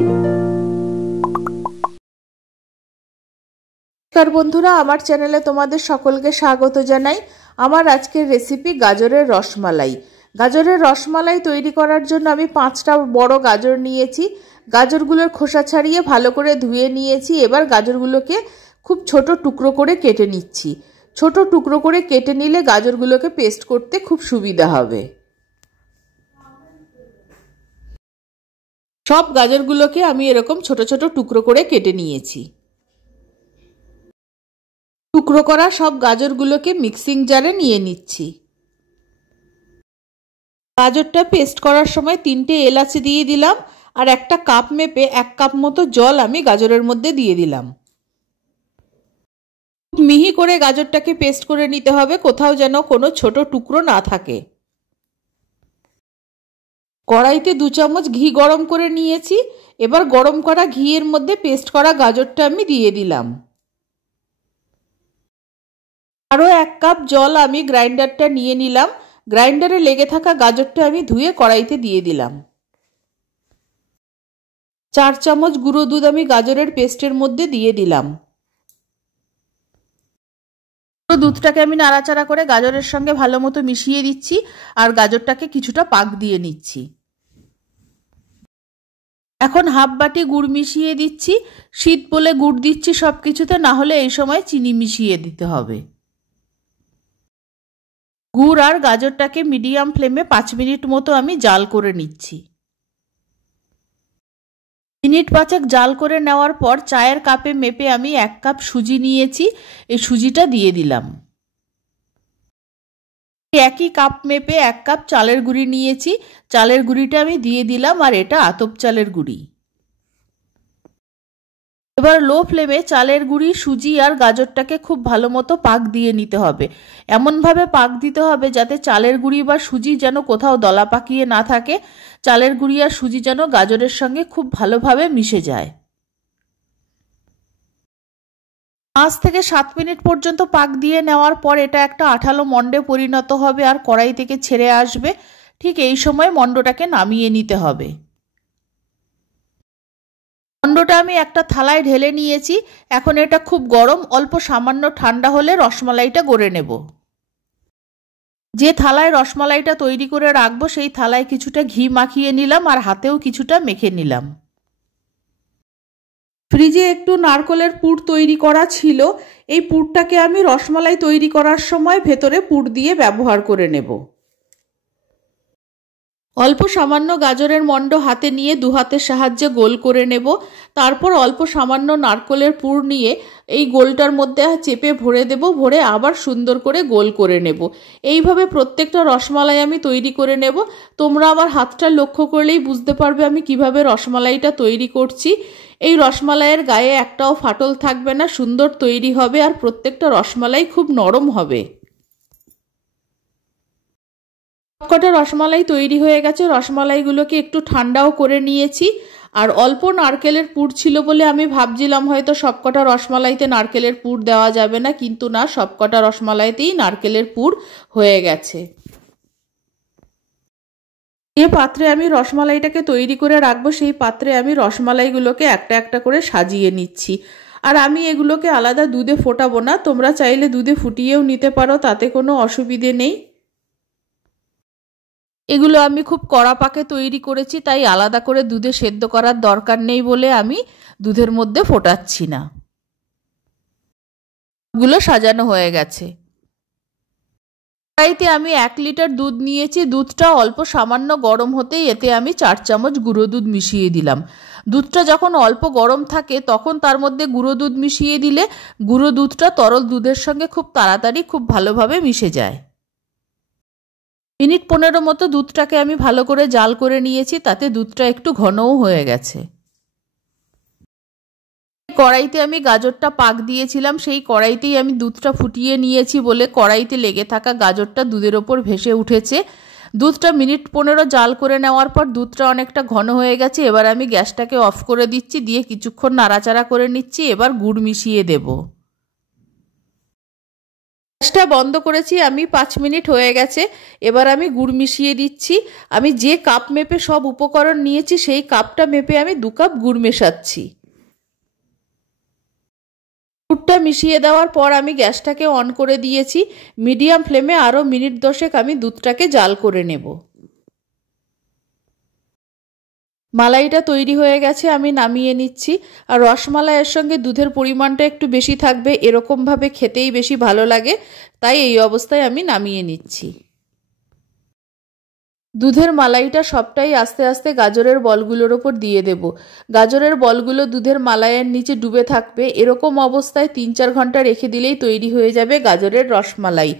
নমস্কার বন্ধুরা, আমার চ্যানেলে তোমাদের সকলকে স্বাগত জানাই। আমার আজকের রেসিপি গাজরের রসমালাই। গাজরের রসমালাই তৈরি করার জন্য আমি 5টা বড় গাজর নিয়েছি। গাজরগুলোর খোসা ছাড়িয়ে ভালো করে ধুয়ে নিয়েছি। এবার গাজরগুলোকে খুব ছোট টুকরো করে কেটে নিচ্ছি। ছোট টুকরো করে কেটে নিলে গাজরগুলোকে পেস্ট করতে খুব সুবিধা হবে। সব গাজরগুলোকে আমি এরকম ছোট ছোট টুকরো করে কেটে নিয়েছি। টুকরো করা সব গাজরগুলোকে মিক্সিং জারে নিয়ে নিচ্ছি। গাজরটা পেস্ট করার সময় 3টে এলাচ দিয়ে দিলাম, আর একটা কাপ মেপে 1 কাপ মতো জল আমি গাজরের মধ্যে দিয়ে দিলাম। মিহি করে গাজরটাকে পেস্ট করে নিতে হবে, কোথাও যেন কোনো ছোট টুকরো না থাকে। কড়াইতে 2 চামচ ঘি গরম করে নিয়েছি। এবার গরম করা ঘিয়ের মধ্যে পেস্ট করা গাজরটা আমি দিয়ে দিলাম। আরও 1 কাপ জল আমি গ্রাইন্ডারটা নিয়ে নিলাম। গ্রাইন্ডারে লেগে থাকা গাজরটা আমি ধুয়ে কড়াইতে দিয়ে দিলাম। 4 চামচ গুঁড়ো দুধ আমি গাজরের পেস্টের মধ্যে দিয়ে দিলাম। দুধটাকে আমি নাড়াচাড়া করে গাজরের সঙ্গে ভালো মতো মিশিয়ে দিচ্ছি, আর গাজরটাকে কিছুটা পাক দিয়ে নিচ্ছি। এখন হাফ বাটি গুড় মিশিয়ে দিচ্ছি। শীত বলে গুড় দিচ্ছি সব কিছুতে, না হলে এই সময় চিনি মিশিয়ে দিতে হবে। গুড় আর গাজরটাকে মিডিয়াম ফ্লেমে 5 মিনিট মতো আমি জাল করে নিচ্ছি। মিনিট 5 জাল করে নেওয়ার পর চায়ের কাপে মেপে আমি 1 কাপ সুজি নিয়েছি। এই সুজিটা দিয়ে দিলাম। একই কাপ মেপে 1 কাপ চালের গুঁড়ি নিয়েছি। চালের গুঁড়িটা আমি দিয়ে দিলাম, আর এটা আতপ চালের গুঁড়ি। এবার লো ফ্লেমে চালের গুঁড়ি, সুজি আর গাজরটাকে খুব ভালো মতো পাক দিয়ে নিতে হবে। এমনভাবে পাক দিতে হবে যাতে চালের গুঁড়ি বা সুজি যেন কোথাও দলা পাকিয়ে না থাকে। চালের গুঁড়ি আর সুজি যেন গাজরের সঙ্গে খুব ভালোভাবে মিশে যায়। 5 থেকে 7 মিনিট পর্যন্ত পাক দিয়ে নেওয়ার পর এটা একটা আঠালো মণ্ডে পরিণত হবে আর কড়াই থেকে ছেড়ে আসবে। ঠিক এই সময় মণ্ডটাকে নামিয়ে নিতে হবে। মণ্ডটা আমি একটা থালায় ঢেলে নিয়েছি। এখন এটা খুব গরম, অল্প সামান্য ঠান্ডা হলে রসমালাইটা গড়ে নেব। যে থালায় রসমালাইটা তৈরি করে রাখবো সেই থালায় কিছুটা ঘি মাখিয়ে নিলাম, আর হাতেও কিছুটা মেখে নিলাম। ফ্রিজে একটু নারকেলের পুর তৈরি করা ছিল। এই পুরটাকে আমি রসমালাই তৈরি করার সময় ভেতরে পুর দিয়ে ব্যবহার করে নেব। অল্প সামান্য গাজরের মণ্ড হাতে নিয়ে 2 হাতের সাহায্যে গোল করে নেব। তারপর অল্প সামান্য নারকেলের পুর নিয়ে এই গোলটার মধ্যে চেপে ভরে দেব। ভরে আবার সুন্দর করে গোল করে নেব। এইভাবে প্রত্যেকটা রসমালাই আমি তৈরি করে নেব। তোমরা আমার হাতটা লক্ষ্য করলেই বুঝতে পারবে আমি কিভাবে রসমালাইটা তৈরি করছি। এই রসমালাইয়ের গায়ে একটাও ফাটল থাকবে না, সুন্দর তৈরি হবে, আর প্রত্যেকটা রসমালাই খুব নরম হবে। সবকটা রসমালাই তৈরি হয়ে গেছে। রসমালাইগুলোকে একটু ঠান্ডাও করে নিয়েছি। আর অল্প নারকেলের পুর ছিল বলে আমি ভাবছিলাম হয়তো সবকটা রসমালাইতে নারকেলের পুর দেওয়া যাবে না, কিন্তু না, সবকটা রসমালাইতেই নারকেলের পুর হয়ে গেছে। যে পাত্রে আমি রসমালাইটাকে তৈরি করে রাখবো সেই পাত্রে আমি রসমালাইগুলোকে একটা একটা করে সাজিয়ে নিচ্ছি। আর আমি এগুলোকে আলাদা দুধে ফোটাবো না, তোমরা চাইলে দুধে ফুটিয়েও নিতে পারো, তাতে কোনো অসুবিধে নেই। এগুলো আমি খুব কড়া পাকে তৈরি করেছি, তাই আলাদা করে দুধে সেদ্ধ করার দরকার নেই বলে আমি দুধের মধ্যে ফোটাচ্ছি না। এগুলো সাজানো হয়ে গেছে। কড়াইতে আমি 1 লিটার দুধ নিয়েছি। দুধটা অল্প সামান্য গরম হতেই এতে আমি 4 চামচ গুঁড়ো দুধ মিশিয়ে দিলাম। দুধটা যখন অল্প গরম থাকে তখন তার মধ্যে গুঁড়ো দুধ মিশিয়ে দিলে গুঁড়ো দুধটা তরল দুধের সঙ্গে খুব তাড়াতাড়ি খুব ভালোভাবে মিশে যায়। মিনিট 15 মতো দুধটাকে আমি ভালো করে জাল করে নিয়েছি, তাতে দুধটা একটু ঘনও হয়ে গেছে। কড়াইতে আমি গাজরটা পাক দিয়েছিলাম, সেই কড়াইতেই আমি দুধটা ফুটিয়ে নিয়েছি বলে কড়াইতে লেগে থাকা গাজরটা দুধের ওপর ভেসে উঠেছে। দুধটা মিনিট 15 জাল করে নেওয়ার পর দুধটা অনেকটা ঘন হয়ে গেছে। এবার আমি গ্যাসটাকে অফ করে দিচ্ছি, দিয়ে কিছুক্ষণ নাড়াচাড়া করে নিচ্ছি। এবার গুড় মিশিয়ে দেব। গ্যাসটা বন্ধ করেছি আমি, 5 মিনিট হয়ে গেছে। এবার আমি গুড় মিশিয়ে দিচ্ছি। আমি যে কাপ মেপে সব উপকরণ নিয়েছি সেই কাপটা মেপে আমি 2 কাপ গুড় মেশাচ্ছি। গুড়টা মিশিয়ে দেওয়ার পর আমি গ্যাসটাকে অন করে দিয়েছি। মিডিয়াম ফ্লেমে আরও মিনিট 10 আমি দুধটাকে জাল করে নেব। মালাইটা তৈরি হয়ে গেছে, আমি নামিয়ে নিচ্ছি। আর রসমালাইয়ের সঙ্গে দুধের পরিমাণটা একটু বেশি থাকবে, এরকমভাবে খেতেই বেশি ভালো লাগে, তাই এই অবস্থায় আমি নামিয়ে নিচ্ছি। দুধের মালাইটা সবটাই আস্তে আস্তে গাজরের বলগুলোর ওপর দিয়ে দেব। গাজরের বলগুলো দুধের মালাইয়ের নিচে ডুবে থাকবে, এরকম অবস্থায় 3-4 ঘন্টা রেখে দিলেই তৈরি হয়ে যাবে গাজরের রসমালাই।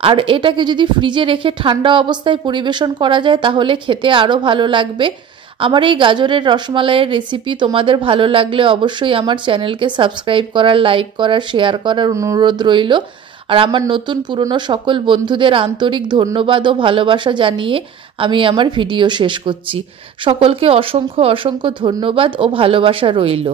আর এটাকে যদি ফ্রিজে রেখে ঠান্ডা অবস্থায় পরিবেশন করা যায় তাহলে খেতে আরও ভালো লাগবে। আমার এই গাজরের রসমালাইয়ের রেসিপি তোমাদের ভালো লাগলে অবশ্যই আমার চ্যানেলকে সাবস্ক্রাইব করার, লাইক করার, শেয়ার করার অনুরোধ রইল। আর আমার নতুন পুরনো সকল বন্ধুদের আন্তরিক ধন্যবাদ ও ভালোবাসা জানিয়ে আমি আমার ভিডিও শেষ করছি। সকলকে অসংখ্য অসংখ্য ধন্যবাদ ও ভালোবাসা রইল।